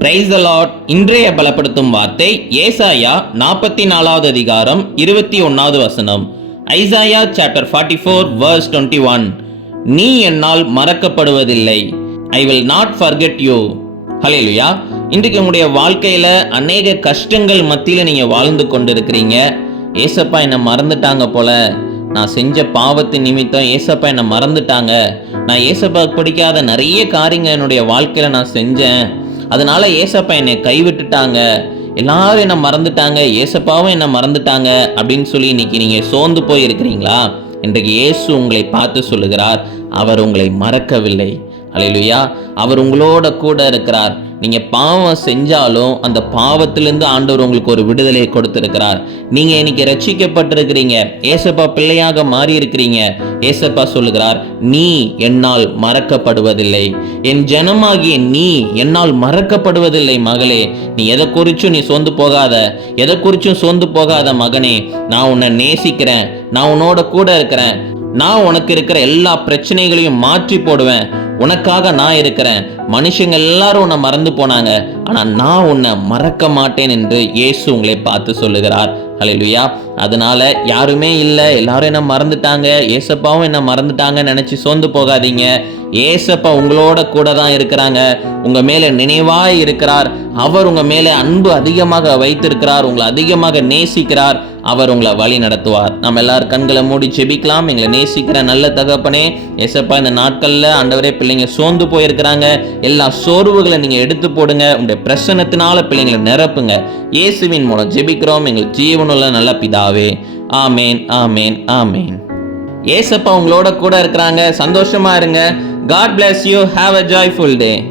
Price Lord இன்றைய பலப்படுத்தும் வார்த்தை ஏசாயா நாற்பத்தி நாலாவது அதிகாரம் இருபத்தி ஒன்னாவது வசனம். Isaiah chapter forty four verse twenty one நீ என்னால் மறக்கப்படுவதில்லை. I will not forget you hallelujah இன்றைக்கு உங்களுடைய வாழ்க்கையில அநேக கஷ்டங்கள் மத்தியில நீங்க வாழ்ந்து கொண்டிருக்கிறீங்க. ஏசப்பா என்னை மறந்துட்டாங்க போல. நான் செஞ்ச பாவத்தின் நிமித்தம் ஏசப்பா என்னை மறந்துட்டாங்க. நான் ஏசப்பா பிடிக்காத நிறைய காரியங்கள் என்னுடைய வாழ்க்கையில நான் செஞ்சேன். அதனால ஏசப்பா என்னை கைவிட்டுட்டாங்க. எல்லாரும் என்ன மறந்துட்டாங்க. ஏசப்பாவும் என்ன மறந்துட்டாங்க அப்படின்னு சொல்லி இன்னைக்கு நீங்க சோர்ந்து போய் இருக்கிறீங்களா இன்றைக்கு இயேசு உங்களை பார்த்து சொல்லுகிறார். அவர் உங்களை மறக்கவில்லை. அலையிலுயா அவர் உங்களோட கூட இருக்கிறார். நீங்கள் பாவம் செஞ்சாலும் அந்த பாவத்திலேருந்து ஆண்டவர் உங்களுக்கு ஒரு விடுதலையை கொடுத்துருக்கிறார். நீங்கள் இன்னைக்கு ரட்சிக்கப்பட்டிருக்கிறீங்க ஏசப்பா பிள்ளையாக மாறி இருக்கிறீங்க ஏசப்பா சொல்லுகிறார் நீ என்னால் மறக்கப்படுவதில்லை. என் ஜனமாகிய நீ என்னால் மறக்கப்படுவதில்லை மகளே. நீ எதை குறிச்சும் நீ சோர்ந்து போகாத. எதை குறிச்சும் சோர்ந்து போகாத மகனே. நான் உன்னை நேசிக்கிறேன். நான் உன்னோட கூட இருக்கிறேன். நான் உனக்கு இருக்கிற எல்லா பிரச்சனைகளையும் மாற்றி போடுவேன். உனக்காக நான் இருக்கிறேன். மனுஷங்க எல்லாரும் உன்னை மறந்து போனாங்க. ஆனால் நான் உன்னை மறக்க மாட்டேன் என்று இயேசு உங்களை பார்த்து சொல்லுகிறார். அலையிலுயா அதனால யாருமே இல்லை. எல்லாரும் என்ன மறந்துட்டாங்க? ஏசப்பாவும் என்ன மறந்துட்டாங்கன்னு நினச்சி சோர்ந்து போகாதீங்க. ஏசப்பா உங்களோட கூட தான் இருக்கிறாங்க. உங்க மேலே நினைவாய் இருக்கிறார். அவர் உங்க மேலே அன்பு அதிகமாக வைத்திருக்கிறார். உங்களை அதிகமாக நேசிக்கிறார். அவர் உங்களை வழி நடத்துவார். நம்ம எல்லாரும் கண்களை மூடி செபிக்கலாம் எங்களை நேசிக்கிற நல்ல தகப்பனே ஏசப்பா இந்த நாட்களில் ஆண்டவரே பிள்ளைங்க சோர்ந்து போயிருக்கிறாங்க. எல்லா சோர்வுகளை நீங்கள் எடுத்து போடுங்க. உங்களுடைய பிரசனத்தினால பிள்ளைங்களை நிரப்புங்க. இயேசுவின் மூலம் ஜெபிக்கிறோம். எங்கள் ஜீவனுள்ள நல்ல பிதாவே. ஆமேன் ஆமேன் ஆமேன். ஏசப்பா உங்களோட கூட இருக்கிறாங்க. சந்தோஷமா இருங்க. God bless you have a joyful day